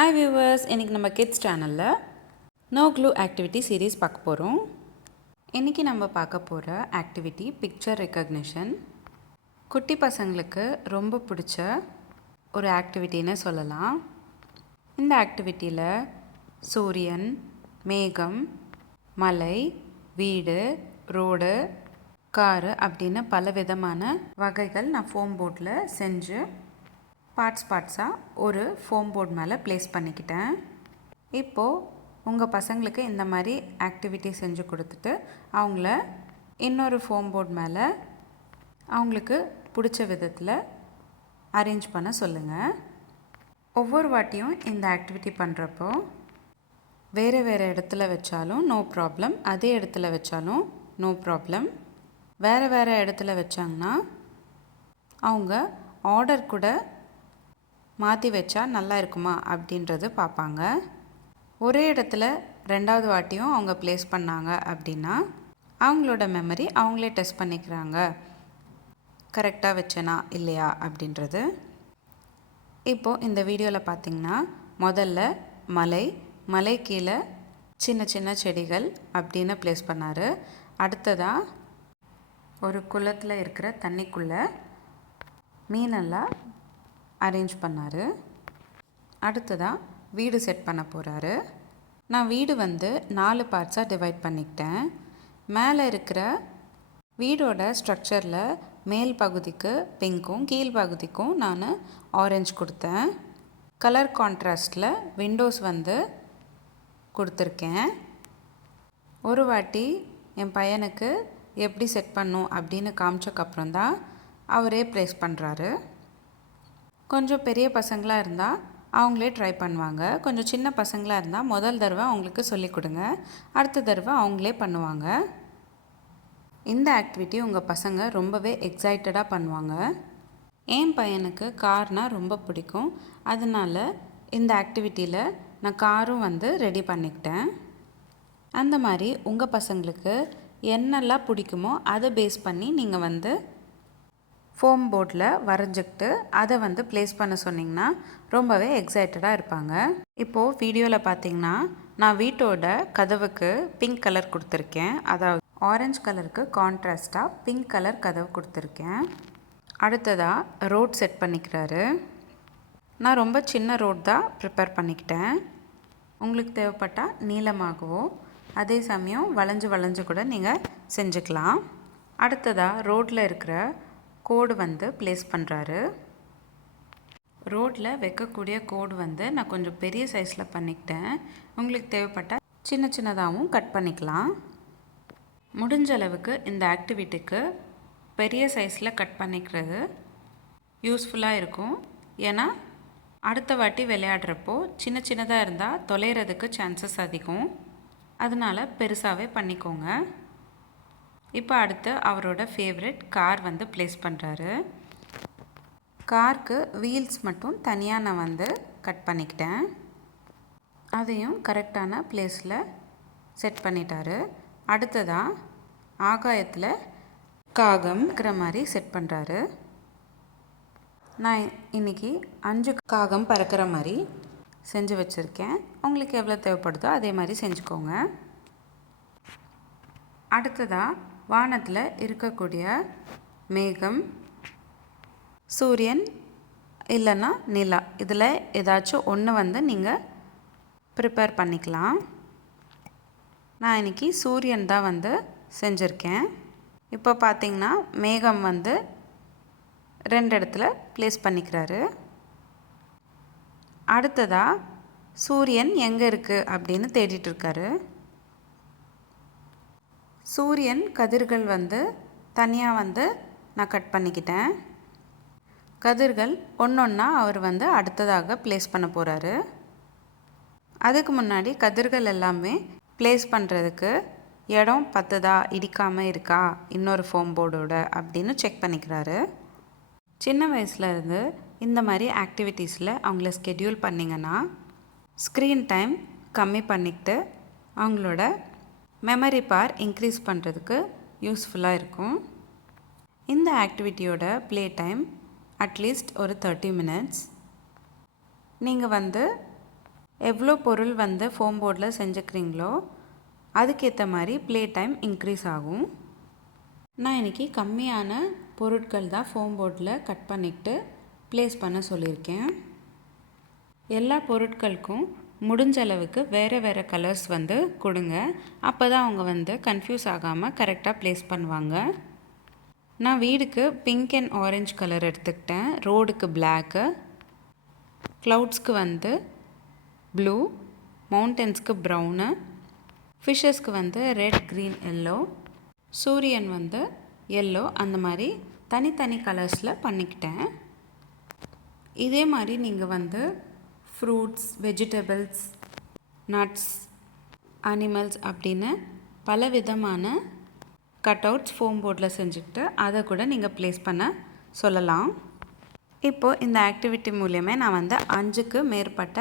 Hi viewers, இன்றைக்கி நம்ம kids சேனலில் நோ க்ளூ ஆக்டிவிட்டி சீரீஸ் பார்க்க போகிறோம். இன்றைக்கி நம்ம பார்க்க போகிற ஆக்டிவிட்டி பிக்சர் ரெக்கக்னிஷன். குட்டி பசங்களுக்கு ரொம்ப பிடிச்ச ஒரு ஆக்டிவிட்டின்னு சொல்லலாம். இந்த ஆக்டிவிட்டியில் சூரியன், மேகம், மலை, வீடு, ரோடு, காரு அப்படின்னு பல விதமான வகைகள் நான் ஃபோம் போர்டில் செஞ்சு பார்ட்ஸாக ஒரு ஃபோம் போர்டு மேலே ப்ளேஸ் பண்ணிக்கிட்டேன். இப்போது உங்கள் பசங்களுக்கு இந்த மாதிரி ஆக்டிவிட்டி செஞ்சு கொடுத்துட்டு அவங்கள இன்னொரு ஃபோம் போர்டு மேலே அவங்களுக்கு பிடிச்ச விதத்தில் அரேஞ்ச் பண்ண சொல்லுங்கள். ஒவ்வொரு வாட்டியும் இந்த ஆக்டிவிட்டி பண்ணுறப்போ வேறு இடத்துல வச்சாலும் நோ ப்ராப்ளம், அதே இடத்துல வச்சாலும் நோ ப்ராப்ளம். வேறு இடத்துல வச்சாங்கன்னா அவங்க ஆர்டர் கூட மாற்றி வச்சா நல்லா இருக்குமா அப்படின்றது பார்ப்பாங்க. ஒரே இடத்துல ரெண்டாவது வாட்டியும் அவங்க ப்ளேஸ் பண்ணாங்க அப்படின்னா அவங்களோட மெமரி அவங்களே டெஸ்ட் பண்ணிக்கிறாங்க, கரெக்டாக வச்சனா இல்லையா அப்படின்றது. இப்போது இந்த வீடியோவில் பார்த்திங்கன்னா முதல்ல மலை கீழே சின்ன சின்ன செடிகள் அப்படின்னு ப்ளேஸ் பண்ணார். அடுத்ததாக ஒரு குளத்தில் இருக்கிற தண்ணிக்குள்ளே மீனெல்லாம் அரேஞ்ச் பண்ணார். அடுத்ததாக வீடு செட் பண்ண போகிறாரு. நான் வீடு 4 பார்ட்ஸாக டிவைட் பண்ணிக்கிட்டேன். மேலே இருக்கிற வீடோட ஸ்ட்ரக்சரில் மேல் பகுதிக்கு பிங்க்கும் கீழ் பகுதிக்கும் நான் ஆரஞ்சு கொடுத்தேன். கலர் கான்ட்ராஸ்டில் விண்டோஸ் கொடுத்துருக்கேன். ஒரு வாட்டி என் பையனுக்கு எப்படி செட் பண்ணும் அப்படின்னு காமிச்சக்கப்புறம் தான் அவரே ப்ளேஸ் பண்ணுறாரு. கொஞ்சம் பெரிய பசங்களாக இருந்தால் அவங்களே ட்ரை பண்ணுவாங்க. கொஞ்சம் சின்ன பசங்களாக இருந்தால் முதல் தடவை அவங்களுக்கு சொல்லிக் கொடுங்க, அடுத்த தடவை அவங்களே பண்ணுவாங்க. இந்த ஆக்டிவிட்டி உங்கள் பசங்க ரொம்பவே எக்ஸைட்டடாக பண்ணுவாங்க. என் பையனுக்கு கார்னால் ரொம்ப பிடிக்கும். அதனால் இந்த ஆக்டிவிட்டியில் நான் காரும் ரெடி பண்ணிக்கிட்டேன். அந்த மாதிரி உங்கள் பசங்களுக்கு என்னெல்லாம் பிடிக்குமோ அதை பேஸ் பண்ணி நீங்கள் ஃபோம் போர்டில் வரைஞ்சிக்கிட்டு அதை ப்ளேஸ் பண்ண சொன்னிங்கன்னா ரொம்பவே எக்ஸைட்டடாக இருப்பாங்க. இப்போது வீடியோவில் பார்த்திங்கன்னா நான் வீட்டோட கதவுக்கு பிங்க் கலர் கொடுத்துருக்கேன். அதாவது ஆரஞ்சு கலருக்கு கான்ட்ராஸ்டாக பிங்க் கலர் கதவு கொடுத்துருக்கேன். அடுத்ததாக ரோட் செட் பண்ணிக்கிறாரு. நான் ரொம்ப சின்ன ரோட் தான் ப்ரிப்பேர் பண்ணிக்கிட்டேன். உங்களுக்கு தேவைப்பட்டால் நீளமாகவோ அதே சமயம் வளைஞ்சு கூட நீங்கள் செஞ்சுக்கலாம். அடுத்ததாக ரோட்டில் இருக்கிற கோடு ப்ளேஸ் பண்ணுறாரு. ரோட்டில் வைக்கக்கூடிய கோடு நான் கொஞ்சம் பெரிய சைஸில் பண்ணிக்கிட்டேன். உங்களுக்கு தேவைப்பட்டால் சின்னதாகவும் கட் பண்ணிக்கலாம். முடிஞ்ச அளவுக்கு இந்த ஆக்டிவிட்டிக்கு பெரிய சைஸில் கட் பண்ணிக்கிறது யூஸ்ஃபுல்லாக இருக்கும். ஏன்னா அடுத்த வாட்டி விளையாடுறப்போ சின்னதாக இருந்தால் தொலைகிறதுக்கு சான்சஸ் அதிகம். அதனால் பெருசாகவே பண்ணிக்கோங்க. இப்போ அடுத்து அவரோட ஃபேவரட் கார் ப்ளேஸ் பண்ணுறாரு. காருக்கு வீல்ஸ் மட்டும் தனியாக நான் கட் பண்ணிக்கிட்டேன். அதையும் கரெக்டான பிளேஸில் செட் பண்ணிட்டாரு. அடுத்ததாக ஆகாயத்தில் காகம் இருக்கிற மாதிரி செட் பண்ணுறாரு. நான் இன்றைக்கி 5 காகம் பறக்கிற மாதிரி செஞ்சு வச்சுருக்கேன். உங்களுக்கு எவ்வளோ தேவைப்படுதோ அதே மாதிரி செஞ்சுக்கோங்க. அடுத்ததாக வானத்தில் இருக்கக்கூடிய மேகம், சூரியன் இல்லைன்னா நிலா, இதில் ஏதாச்சும் ஒன்று நீங்கள் ப்ரிப்பேர் பண்ணிக்கலாம். நான் இன்றைக்கி சூரியன் தான் செஞ்சுருக்கேன். இப்போ பார்த்திங்கன்னா மேகம் 2 இடத்துல ப்ளேஸ் பண்ணிக்கிறாரு. அடுத்ததாக சூரியன் எங்கே இருக்குது அப்படின்னு தேடிட்டுருக்காரு. சூரியன் கதிர்கள் தனியாக நான் கட் பண்ணிக்கிட்டேன். கதிர்கள் ஒன்றா அவர் அடுத்ததாக ப்ளேஸ் பண்ண போகிறாரு. அதுக்கு முன்னாடி கதிர்கள் எல்லாமே ப்ளேஸ் பண்ணுறதுக்கு இடம் பத்துதா, இடிக்காமல் இருக்கா இன்னொரு ஃபோம் போர்டோட அப்படின்னு செக் பண்ணிக்கிறாரு. சின்ன வயசுலேருந்து இந்த மாதிரி ஆக்டிவிட்டீஸில் அவங்கள ஸ்கெட்யூல் பண்ணிங்கன்னா ஸ்க்ரீன் டைம் கம்மி பண்ணிக்கிட்டு அவங்களோட மெமரி பவர் இன்க்ரீஸ் பண்ணுறதுக்கு யூஸ்ஃபுல்லாக இருக்கும். இந்த ஆக்டிவிட்டியோட ப்ளே டைம் அட்லீஸ்ட் ஒரு 30 minutes. நீங்கள் எவ்வளோ பொருள் வந்து ஃபோம் போர்டில் செஞ்சுக்கிறீங்களோ அதுக்கேற்ற மாதிரி ப்ளே டைம் இன்க்ரீஸ் ஆகும். நான் இன்றைக்கி கம்மியான பொருட்கள் தான் ஃபோம் போர்டில் கட் பண்ணிக்கிட்டு ப்ளேஸ் பண்ண சொல்லியிருக்கேன். எல்லா பொருட்களுக்கும் முடிஞ்ச அளவுக்கு வேறு வேறு கலர்ஸ் வந்து கொடுங்க. அப்போ தான் அவங்க வந்து கன்ஃப்யூஸ் ஆகாமல் கரெக்டாக ப்ளேஸ் பண்ணுவாங்க. நான் வீடுக்கு பிங்க் அண்ட் ஆரஞ்சு கலர் எடுத்துக்கிட்டேன், ரோடுக்கு பிளாக்கு, க்ளவுட்ஸ்க்கு வந்து ப்ளூ, மவுண்டன்ஸ்க்கு ப்ரௌனு, ஃபிஷ்ஷஸ்க்கு வந்து ரெட், க்ரீன், எல்லோ, சூரியன் வந்து எல்லோ, அந்த மாதிரி தனித்தனி கலர்ஸில் பண்ணிக்கிட்டேன். இதே மாதிரி நீங்கள் வந்து ஃப்ரூட்ஸ், வெஜிடபிள்ஸ், நட்ஸ், அனிமல்ஸ் அப்படின்னு பல விதமான கட் அவுட்ஸ் ஃபோம் போர்டில் செஞ்சுக்கிட்டு அதை கூட நீங்கள் ப்ளேஸ் பண்ண சொல்லலாம். இப்போது இந்த ஆக்டிவிட்டி மூலியமே நான் வந்து 5க்கு மேற்பட்ட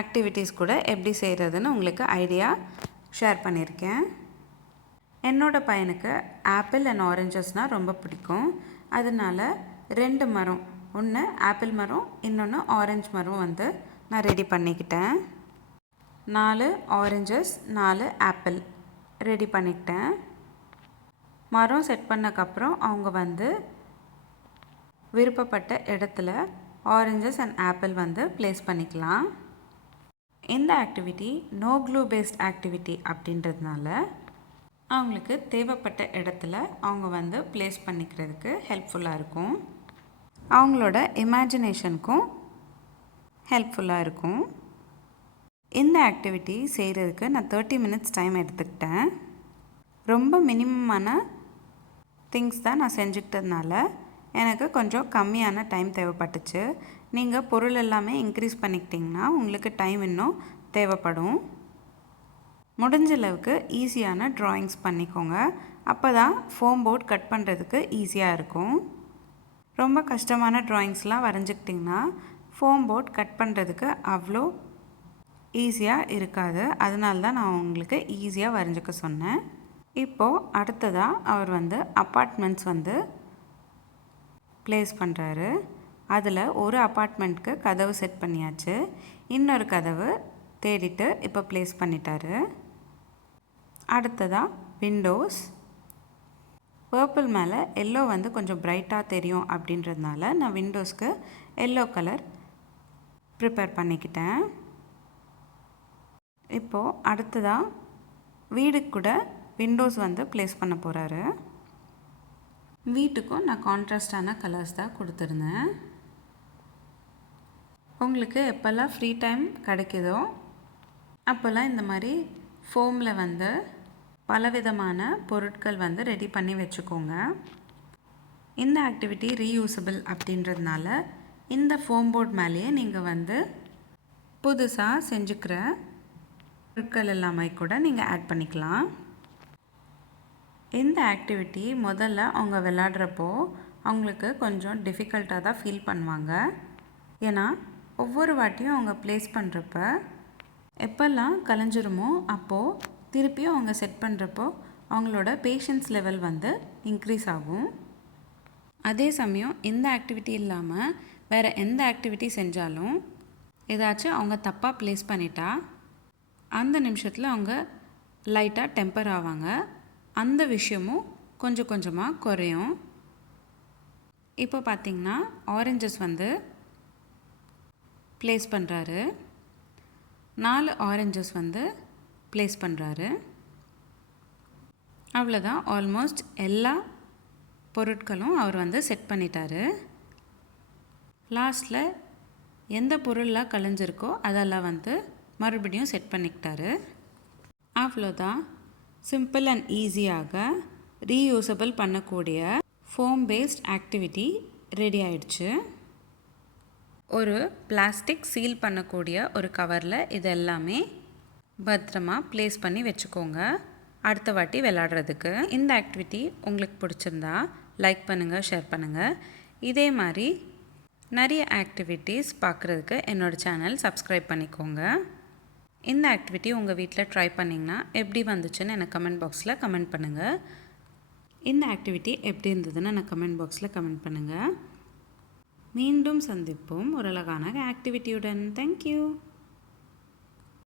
ஆக்டிவிட்டீஸ் கூட எப்படி செய்கிறதுன்னு உங்களுக்கு ஐடியா ஷேர் பண்ணியிருக்கேன். என்னோடய பையனுக்கு ஆப்பிள் அண்ட் ஆரஞ்சஸ்னால் ரொம்ப பிடிக்கும். அதனால் 2 மரம், ஒன்று ஆப்பிள் மரம், இன்னொன்று ஆரஞ்சு மரம் வந்து நான் ரெடி பண்ணிக்கிட்டேன். 4 ஆரஞ்சஸ், 4 ஆப்பிள் ரெடி பண்ணிக்கிட்டேன். மரம் செட் பண்ணக்கப்புறம் அவங்க வந்து விருப்பப்பட்ட இடத்துல ஆரஞ்சஸ் அண்ட் ஆப்பிள் வந்து ப்ளேஸ் பண்ணிக்கலாம். இந்த activity no glue paste activity அப்படின்றதுனால அவங்களுக்கு தேவைப்பட்ட இடத்துல அவங்க வந்து ப்ளேஸ் பண்ணிக்கிறதுக்கு ஹெல்ப்ஃபுல்லாக இருக்கும். அவங்களோட இமேஜினேஷனுக்கும் ஹெல்ப்ஃபுல்லாக இருக்கும். இந்த ஆக்டிவிட்டி செய்கிறதுக்கு நான் 30 மினிட்ஸ் டைம் எடுத்துக்கிட்டேன். ரொம்ப மினிமமான திங்ஸ் தான் நான் செஞ்சுக்கிட்டதுனால எனக்கு கொஞ்சம் கம்மியான டைம் தேவைப்பட்டுச்சு. நீங்கள் பொருள் எல்லாமே இன்க்ரீஸ் பண்ணிக்கிட்டிங்கன்னா உங்களுக்கு டைம் இன்னும் தேவைப்படும். முடிஞ்ச அளவுக்கு ஈஸியான ட்ராயிங்ஸ் பண்ணிக்கோங்க. அப்போ தான் ஃபோம் போர்ட் கட் பண்ணுறதுக்கு ஈஸியாக இருக்கும். ரொம்ப கஷ்டமான ட்ராயிங்ஸ்லாம் வரைஞ்சிக்கிட்டிங்கன்னா ஃபோம் போர்ட் கட் பண்ணுறதுக்கு அவ்வளோ ஈஸியாக இருக்காது. அதனால தான் நான் உங்களுக்கு ஈஸியாக வரைஞ்சிக்க சொன்னேன். இப்போது அடுத்ததாக அவர் வந்து அப்பார்ட்மெண்ட்ஸ் வந்து ப்ளேஸ் பண்ணுறாரு. அதில் ஒரு அப்பார்ட்மெண்ட்க்கு கதவு செட் பண்ணியாச்சு, இன்னொரு கதவு தேடிட்டு இப்போ ப்ளேஸ் பண்ணிட்டாரு. அடுத்ததாக விண்டோஸ், பர்பிள் மேலே எல்லோ வந்து கொஞ்சம் பிரைட்டாக தெரியும் அப்படின்றதுனால நான் விண்டோஸ்க்கு எல்லோ கலர் ப்ரிப்பேர் பண்ணிக்கிட்டேன். இப்போது அடுத்ததாக வீடுக்கு கூட விண்டோஸ் வந்து ப்ளேஸ் பண்ண போகிறாரு. வீட்டுக்கும் நான் கான்ட்ராஸ்டான கலர்ஸ் தான் கொடுத்துருந்தேன். உங்களுக்கு எப்போல்லாம் ஃப்ரீ டைம் கிடைக்குதோ அப்போல்லாம் இந்த மாதிரி ஃபோமில் வந்து பலவிதமான பொருட்கள் வந்து ரெடி பண்ணி வச்சுக்கோங்க. இந்த ஆக்டிவிட்டி ரீயூசபிள் அப்படின்றதுனால இந்த ஃபோம் போர்ட் மேலேயே நீங்கள் வந்து புதுசாக செஞ்சுக்கிற பொருட்கள் எல்லாமே கூட நீங்கள் ஆட் பண்ணிக்கலாம். இந்த ஆக்டிவிட்டி முதல்ல அவங்க விளையாடுறப்போ அவங்களுக்கு கொஞ்சம் டிஃபிகல்ட்டாக தான் ஃபீல் பண்ணுவாங்க. ஏன்னா ஒவ்வொரு வாட்டியும் அவங்க ப்ளேஸ் பண்ணுறப்ப எப்போல்லாம் கலைஞ்சிருமோ அப்போது திருப்பியும் அவங்க செட் பண்ணுறப்போ அவங்களோட பேஷன்ஸ் லெவல் வந்து இன்க்ரீஸ் ஆகும். அதே சமயம் இந்த ஆக்டிவிட்டி இல்லாமல் வேறு எந்த ஆக்டிவிட்டி செஞ்சாலும் ஏதாச்சும் அவங்க தப்பாக ப்ளேஸ் பண்ணிட்டா அந்த நிமிஷத்தில் அவங்க லைட்டாக டெம்பர் ஆவாங்க. அந்த விஷயமும் கொஞ்சம் கொஞ்சமாக குறையும். இப்போ பார்த்திங்கன்னா ஆரஞ்சஸ் வந்து ப்ளேஸ் பண்ணுறாரு. 4 ஆரஞ்சஸ் வந்து ப்ளேஸ் பண்ணுறாரு. அவ்வளோதான், ஆல்மோஸ்ட் எல்லா பொருட்களும் அவர் வந்து செட் பண்ணிட்டாரு. லாஸ்ட்டில் எந்த பொருள்லாம் கலைஞ்சிருக்கோ அதெல்லாம் வந்து மறுபடியும் செட் பண்ணிக்கிட்டாரு. அவ்வளோதான், சிம்பிள் அண்ட் ஈஸியாக ரீயூசபிள் பண்ணக்கூடிய ஃபோம் பேஸ்ட் ஆக்டிவிட்டி ரெடி ஆயிடுச்சு. ஒரு பிளாஸ்டிக் சீல் பண்ணக்கூடிய ஒரு கவரில் இது எல்லாமே பத்திரமா ப்ளேஸ் பண்ணி வச்சுக்கோங்க அடுத்த வாட்டி விளையாடுறதுக்கு. இந்த ஆக்டிவிட்டி உங்களுக்கு பிடிச்சிருந்தா லைக் பண்ணுங்கள், ஷேர் பண்ணுங்கள். இதே மாதிரி நிறைய ஆக்டிவிட்டீஸ் பார்க்குறதுக்கு என்னோடய சேனல் சப்ஸ்கிரைப் பண்ணிக்கோங்க. இந்த ஆக்டிவிட்டி உங்கள் வீட்டில் ட்ரை பண்ணிங்கன்னா எப்படி வந்துச்சுன்னு எனக்கு கமெண்ட் பாக்ஸில் கமெண்ட் பண்ணுங்கள். இந்த ஆக்டிவிட்டி எப்படி இருந்ததுன்னு எனக்கு கமெண்ட் பாக்ஸில் கமெண்ட் பண்ணுங்கள். மீண்டும் சந்திப்போம் ஒரு அழகான ஆக்டிவிட்டியுடன். தேங்க்யூ.